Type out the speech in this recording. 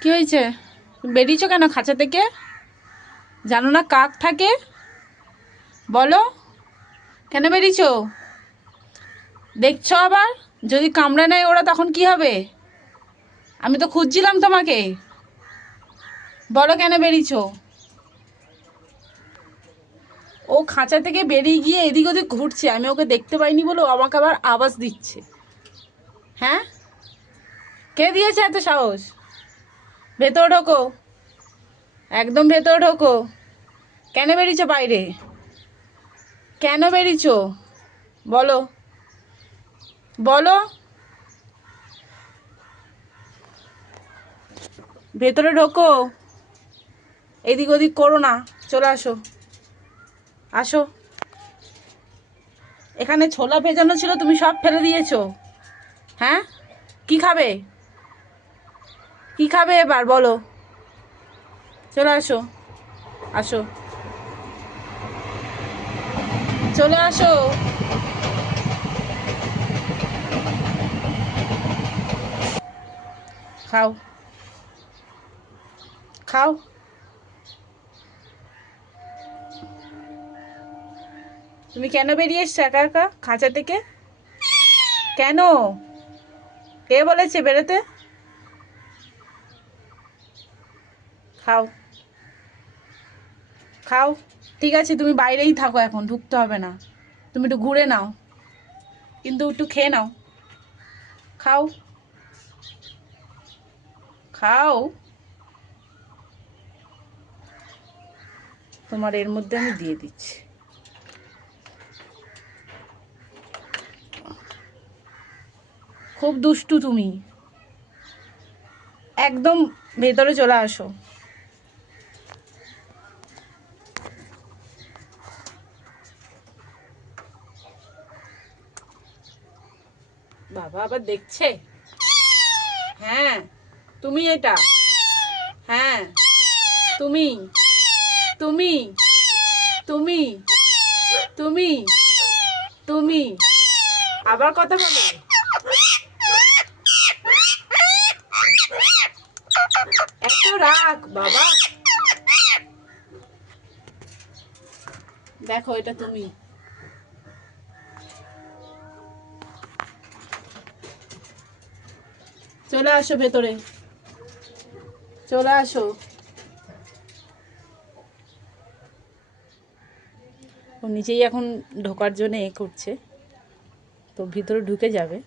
কি হয়েছে? বেরিয়েছো কেন খাঁচা থেকে? জানো না কাক থাকে? বলো, কেন বেরিয়েছো? দেখছো আবার? যদি কামড়ে নেয় ওরা তখন কি হবে? আমি তো খুঁজছিলাম তোমাকে। বলো কেন বেরিয়েছো? ও খাঁচা থেকে বেরিয়ে গিয়ে এদিক ওদিক ঘুরছে, আমি ওকে দেখতে পাইনি বলে ও আমাকে আবার আওয়াজ দিচ্ছে। হ্যাঁ, কে দিয়েছে এত সাহস? ভেতর ঢোকো, একদম ভেতর ঢোকো। কেন বেরিয়েছো বাইরে? কেন বেরিয়েছো? বলো, বলো। ভেতরে ঢোকো, এদিক ওদিক করো না। চলে আসো, আসো। এখানে ছোলা ভেজানো ছিল, তুমি সব ফেলে দিয়েছো। হ্যাঁ, কি খাবে? কি খাবে এবার বলো? চলে আসো, আসো, চলে আসো। খাও, খাও। তুমি কেন বেরিয়ে এসছো একা একা খাঁচা থেকে? কেন? কে বলেছে বেরোতে? খাও, খাও। ঠিক আছে, তুমি বাইরেই থাকো, এখন ঢুকতে হবে না। তুমি একটু ঘুরে নাও, কিন্তু একটু খেয়ে নাও। খাও, খাও। তোমার এর মধ্যে আমি দিয়ে দিচ্ছি। খুব দুষ্টু তুমি। একদম ভেতরে চলে আসো। বাবা আবার দেখছে। হ্যাঁ, তুমি এটা। হ্যাঁ, তুমি, তুমি, তুমি, তুমি, তুমি আবার কথা বলো। এত রাগ বাবা। দেখো, এটা তুমি। চলে আসো ভেতরে, চলে আসো। ও নিজেই এখন ঢোকার জন্য করছে, তো ভিতরে ঢুকে যাবে।